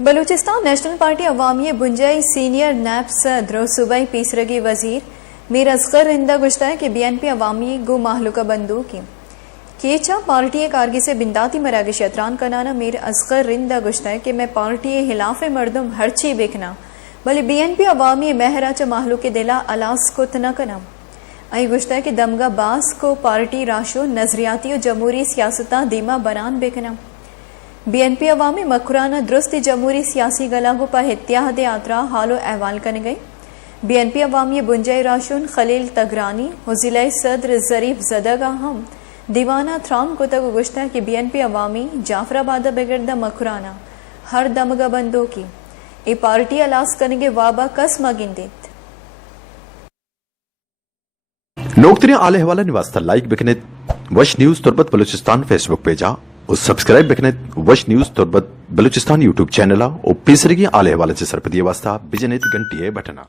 Balochistan national party अवामी बुंजाई senior नैब सदर सूबाई पीसरगी वजीर मीर असगर रिंदा गुश्ता है कि BNP अवामी गो माहलुका बंदू की केचा पार्टी कारगी से बिंदाती मरागिश यत्रान कनाना मीर असगर रिंदा गुश्ता है कि मैं पार्टी हिलाफ मर्दम हरची बेकना बल्कि BNP अवामी महराचा माहलू के दिला अलास को तना कना आई गुश्ता है कि दमगा बास को पार्टी राशो नजरियाती और जमहूरी सियासता दीमा बनान बेकना BNP अवामी मकुराना दुरुस्त जमहूरी सियासी गलागो पर इत्याहद यात्रा हालो अहवाल करने गई BNP अवामी बुंजाई राशुन खलील तगरानी हुजिलाई सदर जरीफ जदगा हम दीवाना थ्राम को तक गुश्ता कि BNP अवामी जाफराबाद बेगरदा मकुराना हर दमगा बंदो की ए पार्टी अलास करने वाबा कस मगिंदित नोकतरी आले हवाला निवासता लाइक बेकने वश न्यूज तुर्बत बलूचिस्तान फेसबुक पेजा और सब्सक्राइब बेकने वश news Turbat Balochistan YouTube channel और पीसरगी आले हवाला से सरपदी वास्ता बिजनेत घंटी बटना।